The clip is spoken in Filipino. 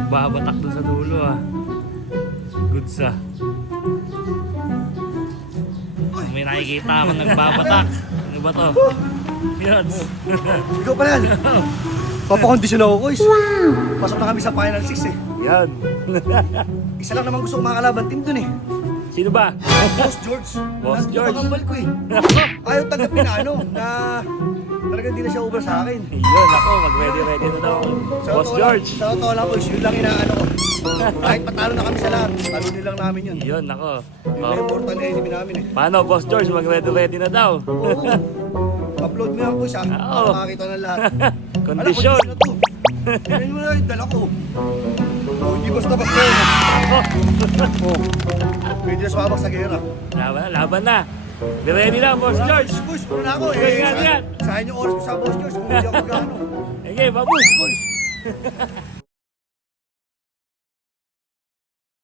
nagbabatak doon sa dulo ah. Goods ah. May nakikita akong nagbabatak. Ano ba to? Yun. Ikaw pa yan. Papakondisyon ako, guys. Pasok na kami sa Final 6 eh. Yan. Isa lang naman gusto ko makakalaban team dun eh. Sino ba? Boss George. Boss George. Napakambal ko eh. Ayaw tanggapin na ano, na talagang di na siya over sa akin. Yun ako, mag-ready na daw. Boss George. Sa totoo lang, boys, yun lang inaano ko. Kahit patalo na kami sa lahat, talunin lang namin yun. Yun ako. Yun Oh. na yung mortal enemy namin eh. Paano, Boss George? Mag-ready na daw. Oo. Upload mo yan, boys, ha? Oo. Para makakita ng lahat. Kondisyon. Alam, kondisyon na to. Tingnan mo na yung dala ko. Oh, hindi basta-basta yun. Oh. Pwede na sumabak sa gera. Laban na. Be ready na, Boss George. Boys, muna na ako eh. Ingat. Sayang yung oras ko sa Boss George kung hindi ako magkano. Okay, babush, boys.